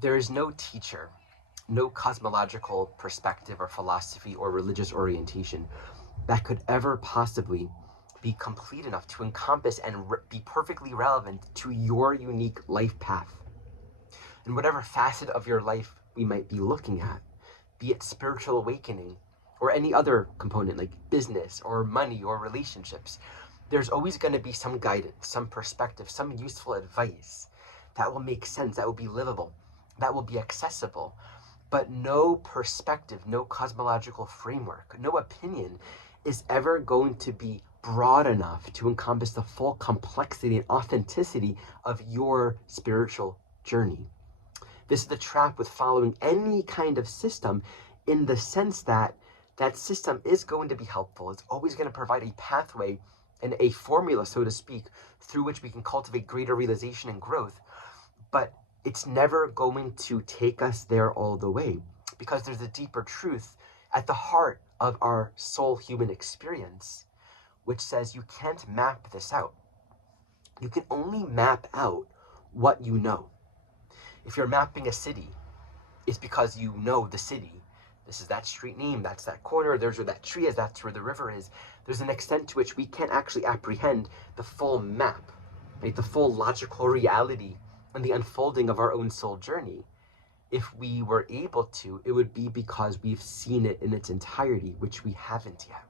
There is no teacher, no cosmological perspective or philosophy or religious orientation that could ever possibly be complete enough to encompass and be perfectly relevant to your unique life path. And whatever facet of your life we might be looking at, be it spiritual awakening or any other component like business or money or relationships, there's always going to be some guidance, some perspective, some useful advice that will make sense, that will be livable, that will be accessible. But no perspective, no cosmological framework, no opinion is ever going to be broad enough to encompass the full complexity and authenticity of your spiritual journey. This is the trap with following any kind of system, in the sense that that system is going to be helpful. It's always going to provide a pathway and a formula, so to speak, through which we can cultivate greater realization and growth. But it's never going to take us there all the way, because there's a deeper truth at the heart of our soul human experience, which says you can't map this out. You can only map out what you know. If you're mapping a city, it's because you know the city. This is that street name, that's that corner, there's where that tree is, that's where the river is. There's an extent to which we can't actually apprehend the full map, right? The full logical reality and the unfolding of our own soul journey. If we were able to, it would be because we've seen it in its entirety, which we haven't yet.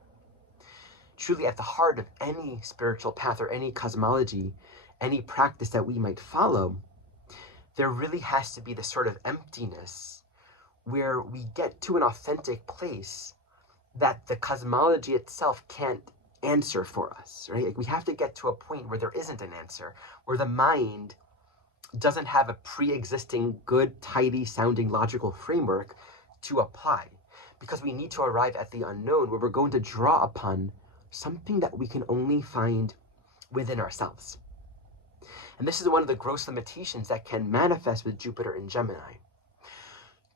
Truly, at the heart of any spiritual path or any cosmology, any practice that we might follow, there really has to be this sort of emptiness where we get to an authentic place that the cosmology itself can't answer for us, right? Like, we have to get to a point where there isn't an answer, where the mind doesn't have a pre-existing good, tidy sounding logical framework to apply, because we need to arrive at the unknown, where we're going to draw upon something that we can only find within ourselves. And this is one of the gross limitations that can manifest with Jupiter in Gemini.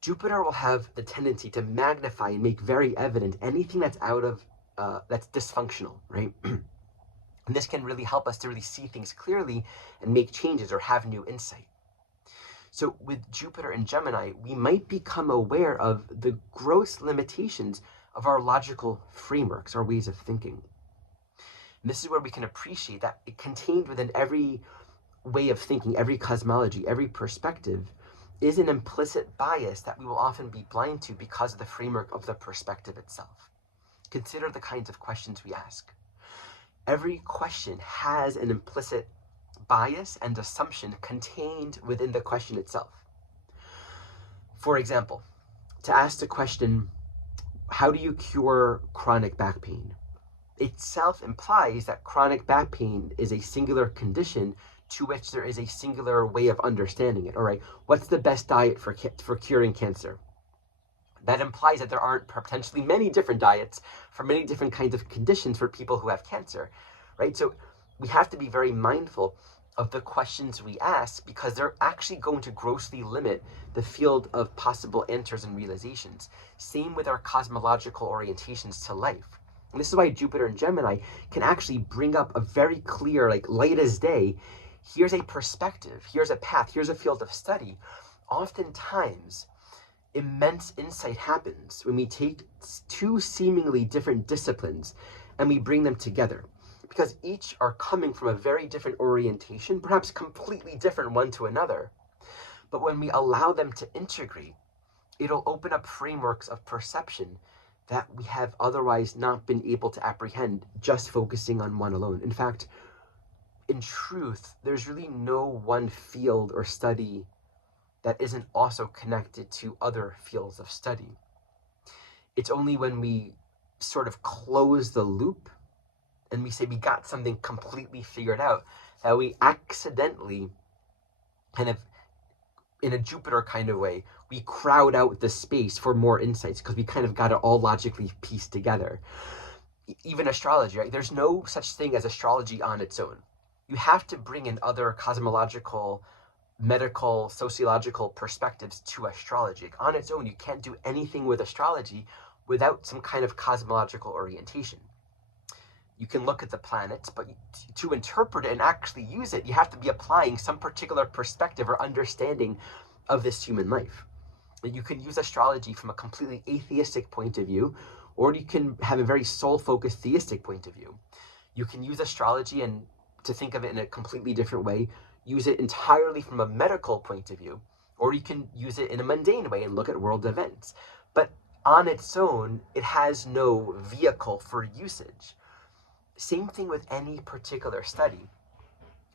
Jupiter will have the tendency to magnify and make very evident anything that's that's dysfunctional, right? And this can really help us to really see things clearly and make changes or have new insight. So with Jupiter in Gemini, we might become aware of the gross limitations of our logical frameworks, our ways of thinking. And this is where we can appreciate that it contained within every way of thinking, every cosmology, every perspective, is an implicit bias that we will often be blind to because of the framework of the perspective itself. Consider the kinds of questions we ask. Every question has an implicit bias and assumption contained within the question itself. For example, to ask the question, how do you cure chronic back pain? Itself implies that chronic back pain is a singular condition to which there is a singular way of understanding it. All right, what's the best diet for curing cancer? That implies that there aren't potentially many different diets for many different kinds of conditions for people who have cancer, right? So we have to be very mindful of the questions we ask, because they're actually going to grossly limit the field of possible answers and realizations. Same with our cosmological orientations to life. And this is why Jupiter in Gemini can actually bring up a very clear, like light as day, here's a perspective, here's a path, here's a field of study. Oftentimes, immense insight happens when we take two seemingly different disciplines and we bring them together, because each are coming from a very different orientation, perhaps completely different one to another. But when we allow them to integrate, it'll open up frameworks of perception that we have otherwise not been able to apprehend just focusing on one alone. In fact, in truth, there's really no one field or study that isn't also connected to other fields of study. It's only when we sort of close the loop and we say we got something completely figured out that we accidentally, kind of in a Jupiter kind of way, we crowd out the space for more insights because we kind of got it all logically pieced together. Even astrology, right? There's no such thing as astrology on its own. You have to bring in other cosmological, medical, sociological perspectives to astrology. Like, on its own, you can't do anything with astrology without some kind of cosmological orientation. You can look at the planets, but to interpret it and actually use it, you have to be applying some particular perspective or understanding of this human life. You can use astrology from a completely atheistic point of view, or you can have a very soul-focused theistic point of view. You can use astrology, and to think of it in a completely different way, use it entirely from a medical point of view, or you can use it in a mundane way and look at world events. But on its own, it has no vehicle for usage. Same thing with any particular study.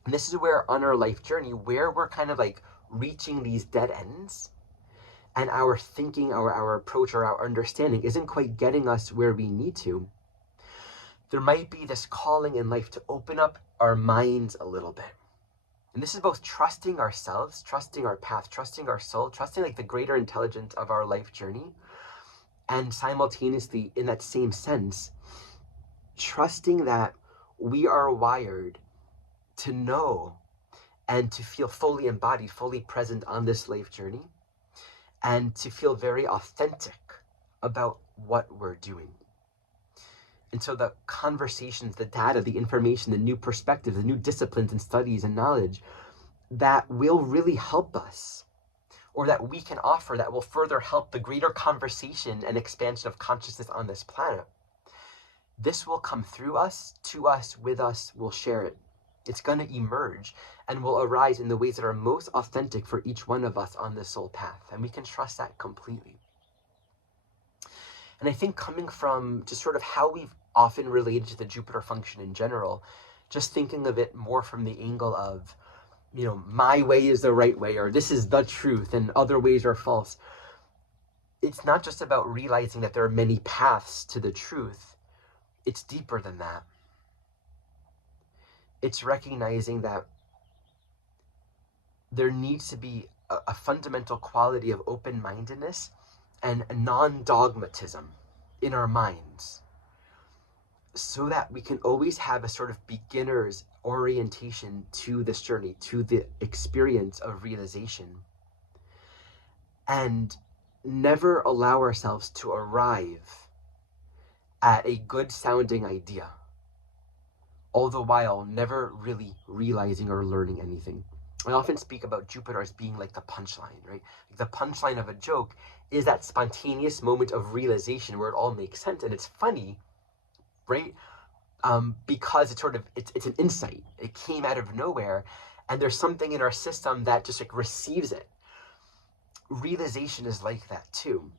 And this is where on our life journey, where we're kind of like reaching these dead ends, and our thinking, our approach, or our understanding isn't quite getting us where we need to, there might be this calling in life to open up our minds a little bit. And this is both trusting ourselves, trusting our path, trusting our soul, trusting like the greater intelligence of our life journey, and simultaneously, in that same sense, trusting that we are wired to know and to feel fully embodied, fully present on this life journey, and to feel very authentic about what we're doing. And so the conversations, the data, the information, the new perspectives, the new disciplines and studies and knowledge that will really help us, or that we can offer, that will further help the greater conversation and expansion of consciousness on this planet, this will come through us, to us, with us, we'll share it. It's going to emerge and will arise in the ways that are most authentic for each one of us on this soul path. And we can trust that completely. And I think coming from just sort of how we've often related to the Jupiter function in general, just thinking of it more from the angle of, you know, my way is the right way, or this is the truth and other ways are false. It's not just about realizing that there are many paths to the truth. It's deeper than that. It's recognizing that there needs to be a fundamental quality of open-mindedness and non-dogmatism in our minds, so that we can always have a sort of beginner's orientation to this journey, to the experience of realization, and never allow ourselves to arrive at a good sounding idea, all the while never really realizing or learning anything. I often speak about Jupiter as being like the punchline, right? The punchline of a joke is that spontaneous moment of realization where it all makes sense. And it's funny, right? Because it's an insight. It came out of nowhere, and there's something in our system that just like receives it. Realization is like that too.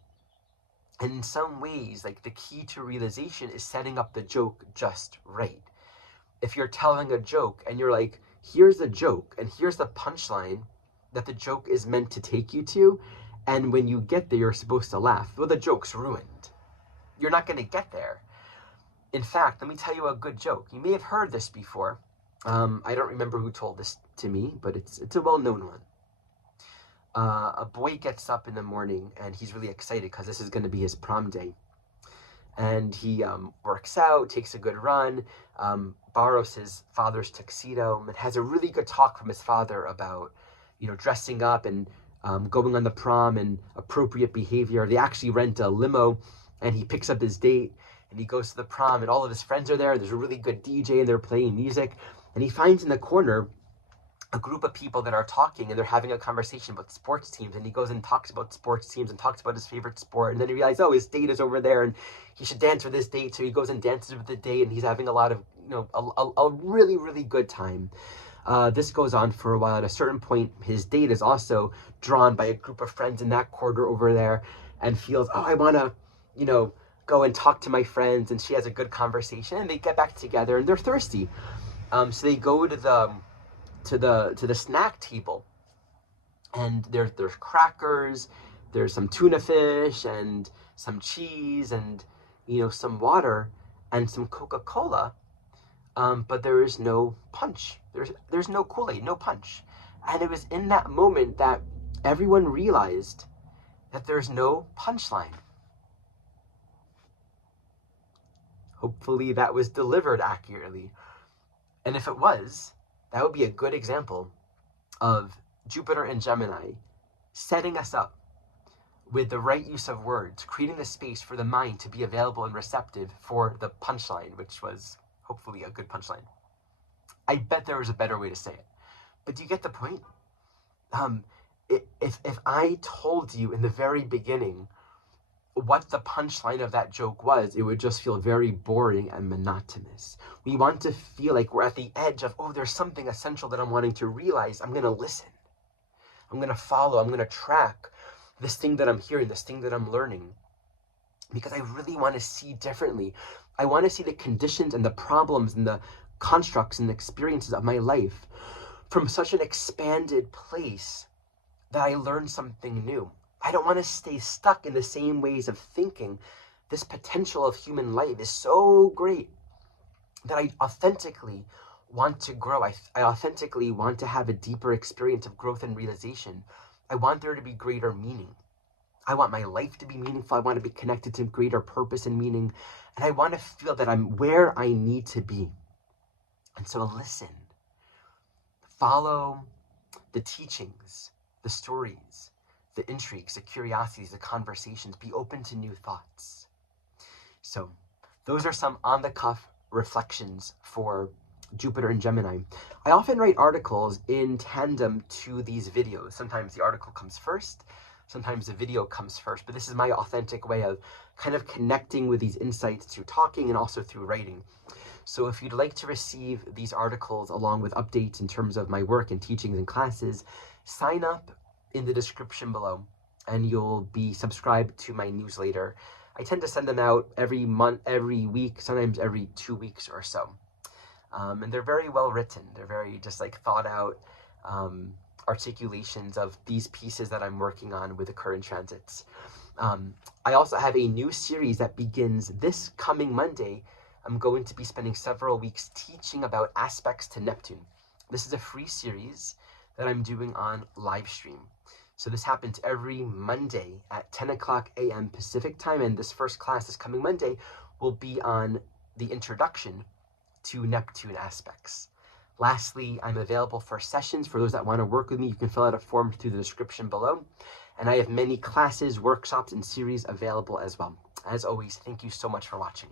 And in some ways, like the key to realization is setting up the joke just right. If you're telling a joke and you're like, here's the joke and here's the punchline that the joke is meant to take you to, and when you get there, you're supposed to laugh. Well, the joke's ruined. You're not going to get there. In fact, let me tell you a good joke. You may have heard this before. I don't remember who told this to me, but it's a well-known one. A boy gets up in the morning and he's really excited because this is going to be his prom day. And he works out, takes a good run, borrows his father's tuxedo, and has a really good talk from his father about, you know, dressing up and going on the prom and appropriate behavior. They actually rent a limo, and he picks up his date, and he goes to the prom, and all of his friends are there. There's a really good DJ, and they're playing music, and he finds in the corner a group of people that are talking, and they're having a conversation about sports teams, and he goes and talks about sports teams and talks about his favorite sport, and then he realizes, oh, his date is over there, and he should dance with this date, so he goes and dances with the date, and he's having a lot of, you know, a really, really good time. This goes on for a while. At a certain point, his date is also drawn by a group of friends in that corner over there, and feels, oh, I want to, you know, go and talk to my friends, and she has a good conversation, and they get back together, and they're thirsty. So they go to the snack table, and there's crackers, there's some tuna fish and some cheese and, you know, some water and some Coca-Cola, but there is no punch. There's no Kool-Aid, no punch. And it was in that moment that everyone realized that there's no punchline. Hopefully that was delivered accurately. And if it was, that would be a good example of Jupiter and Gemini setting us up with the right use of words, creating the space for the mind to be available and receptive for the punchline, which was hopefully a good punchline. I bet there was a better way to say it. But do you get the point? if I told you in the very beginning what the punchline of that joke was, it would just feel very boring and monotonous. We want to feel like we're at the edge of, oh, there's something essential that I'm wanting to realize. I'm going to listen. I'm going to follow. I'm going to track this thing that I'm hearing, this thing that I'm learning, because I really want to see differently. I want to see the conditions and the problems and the constructs and the experiences of my life from such an expanded place that I learn something new. I don't want to stay stuck in the same ways of thinking. This potential of human life is so great that I authentically want to grow. I authentically want to have a deeper experience of growth and realization. I want there to be greater meaning. I want my life to be meaningful. I want to be connected to greater purpose and meaning. And I want to feel that I'm where I need to be. And so listen, follow the teachings, the stories, the intrigues, the curiosities, the conversations. Be open to new thoughts. So those are some on-the-cuff reflections for Jupiter and Gemini. I often write articles in tandem to these videos. Sometimes the article comes first, sometimes the video comes first, but this is my authentic way of kind of connecting with these insights through talking and also through writing. So if you'd like to receive these articles along with updates in terms of my work and teachings and classes, sign up in the description below and you'll be subscribed to my newsletter. I tend to send them out every month, every week, sometimes every 2 weeks or so. And they're very well written. They're very just like thought out articulations of these pieces that I'm working on with the current transits. I also have a new series that begins this coming Monday. I'm going to be spending several weeks teaching about aspects to Neptune. This is a free series that I'm doing on live stream. So this happens every Monday at 10 o'clock a.m. Pacific time, and this first class this coming Monday will be on the introduction to Neptune aspects. Lastly, I'm available for sessions. For those that want to work with me, you can fill out a form through the description below. And I have many classes, workshops, and series available as well. As always, thank you so much for watching.